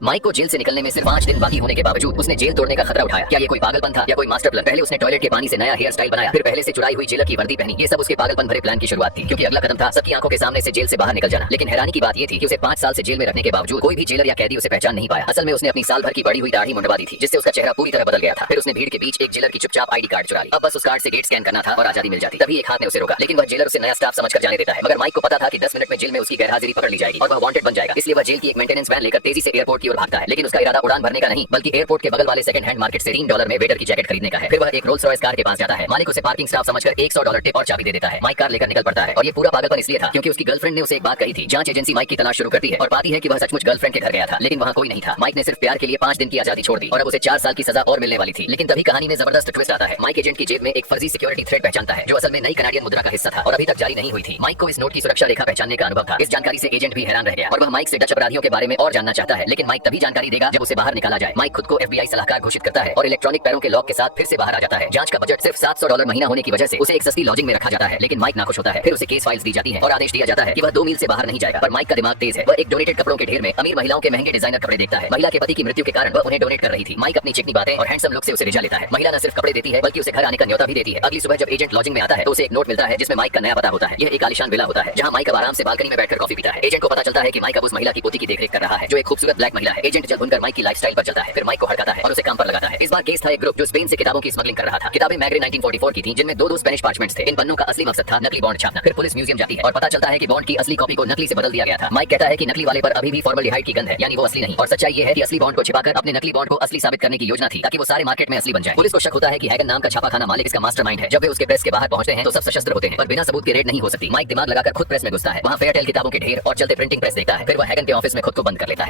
Mic को jail से निकलने में सिर्फ 5 दिन बाकी होने के बावजूद उसने जेल तोड़ने का खतरा उठाया। क्या ये कोई पागलपन था या कोई मास्टर प्लान? पहले उसने टॉयलेट के पानी से नया हेयर स्टाइल बनाया, फिर पहले से चुराई हुई जेलर की वर्दी पहनी। ये सब उसके पागलपन भरे प्लान की शुरुआत थी, क्योंकि अगला कदम था सबकी आंखों के सामने से जेल से बाहर निकल जाना। लेकिन हैरानी की बात ये थी कि उसे 5 साल से जेल में रखने के बावजूद कोई भी जेलर या कैदी उसे पहचान नहीं पाया। असल में उसने अपनी साल भर की बड़ी हुई दाढ़ी मुंडवा दी थी, जिससे उसका चेहरा पूरी तरह बदल गया था। फिर उसने भीड़ के बीच एक जेलर की चुपचाप आईडी कार्ड चुरा ली। अब बस उस कार्ड से गेट स्कैन करना था और आजादी मिल जाती। तभी एक हाथ ने उसे रोका, लेकिन वह जेलर उसे नया स्टाफ समझकर जाने देता है। मगर माइक को पता था कि 10 मिनट में जेल में उसकी गैरहाजिरी पकड़ ली जाएगी और वह वांटेड बन जाएगा। इसलिए वह जेल की एक मेंटेनेंस वैन लेकर तेजी से एयरपोर्ट की ओर भागता है। लेकिन उसका इरादा उड़ान भरने का नहीं, बल्कि एयरपोर्ट के बगल वाले सेकंड हैंड मार्केट से $3 में वेटर की जैकेट खरीदने का है। फिर वह एक रोल्स रॉयस कार के पास जाता है। मालिक उसे पार्किंग स्टाफ समझकर $100 टिप और चाबी दे देता है। माइक कार लेकर निकल पड़ता है और ये पूरा पागलपन इसलिए था क्योंकि उसकी गर्लफ्रेंड ने उसे एक बात कही थी। जांच एजेंसी माइक की तलाश शुरू करती है और पाती है कि वह सचमुच गर्लफ्रेंड के घर गया था, लेकिन वहां कोई नहीं था। माइक ने सिर्फ प्यार के लिए 5 दिन की आजादी छोड़ दी और अब उसे 4 साल की सजा और मिलने वाली थी। लेकिन तभी कहानी में जबरदस्त ट्विस्ट आता है। माइक एजेंट की जेब में एक फर्जी सिक्योरिटी थ्रेड पहचानता है, जो असल में नई कनाडियन मुद्रा का हिस्सा था और अभी तक जारी नहीं हुई थी। माइक को इस नोट की सुरक्षा रेखा पहचानने का अनुभव था। इस जानकारी से एजेंट भी हैरान रह गया और वह माइक से डच अपराधियों के बारे में और जानना चाहता है। लेकिन माइक तभी जानकारी देगा जब उसे बाहर निकाला जाए। माइक खुद को FBI सलाहकार घोषित करता है और इलेक्ट्रॉनिक पैरों के लॉक के साथ फिर से बाहर आ जाता है। जांच का बजट सिर्फ $700 महीना होने की वजह से उसे एक सस्ती लॉजिंग में रखा जाता है। लेकिन माइक नाखुश होता है। फिर उसे केस फाइल्स दी जाती है और आदेश दिया जाता है कि वह 2 मील से बाहर नहीं जाएगा। पर माइक का दिमाग तेज है। वह एक डोनेटेड कपड़ों के ढेर में अमीर महिलाओं के महंगे डिजाइनर कपड़े देखता है। महिला के पति की मृत्यु के कारण वह उन्हें डोनेट कर रही थी। माइक अपनी चिकनी बातें और हैंडसम लुक से उसे रिझा लेता है। महिला न सिर्फ कपड़े देती है बल्कि उसे घर आने का न्योता भी देती है। अगली सुबह जब एजेंट लॉजिंग में आता है तो उसे एक नोट मिलता है जिसमें माइक का नया पता होता है। यह एक आलीशान विला होता है जहां माइक अब आराम से बालकनी में बैठकर कॉफी पीता है। एजेंट को पता चलता है कि माइक अब उस महिला की पोती की देखरेख कर रहा है, जो एक खूबसूरत ब्लैक महिला है। एजेंट जल भुनकर माइक की लाइफस्टाइल पर चलता है, फिर माइक को हड़काता है और उसे काम पर लगाता है। इस बार केस था एक ग्रुप जो स्पेन से किताबों की स्मगलिंग कर रहा था। किताबें मैग्रे 1944 की थी, जिनमें 2 स्पेनिश पार्चमेंट्स थे। इन पन्नों का असली मकसद था नकली बॉन्ड छापना। फिर पुलिस म्यूजियम जाती है और पता चलता है कि बॉन्ड की असली कॉपी को नकली से बदल दिया गया था। माइक कहता है कि नकली वाले पर अभी भी फॉर्मल्डिहाइड की गंध है, यानी वो असली नहीं। और सच्चाई ये है कि असली बॉन्ड को छिपाकर अपने नकली बॉन्ड को असली साबित करने की योजना थी, ताकि वो सारे मार्केट में असली बन जाए। पुलिस को शक होता है कि हैगन नाम का छापाखाना मालिक इसका मास्टरमाइंड है। जब वे उसके प्रेस के बाहर पहुंचते हैं तो सब सशस्त्र होते हैं, पर बिना सबूत के रेड नहीं हो सकती। माइक दिमाग लगाकर खुद प्रेस में घुसता है। वहां फेयरटेल किताबों के ढेर और चलते प्रिंटिंग प्रेस देखता है। फिर वह हैगन के ऑफिस में खुद को बंद कर लेता है।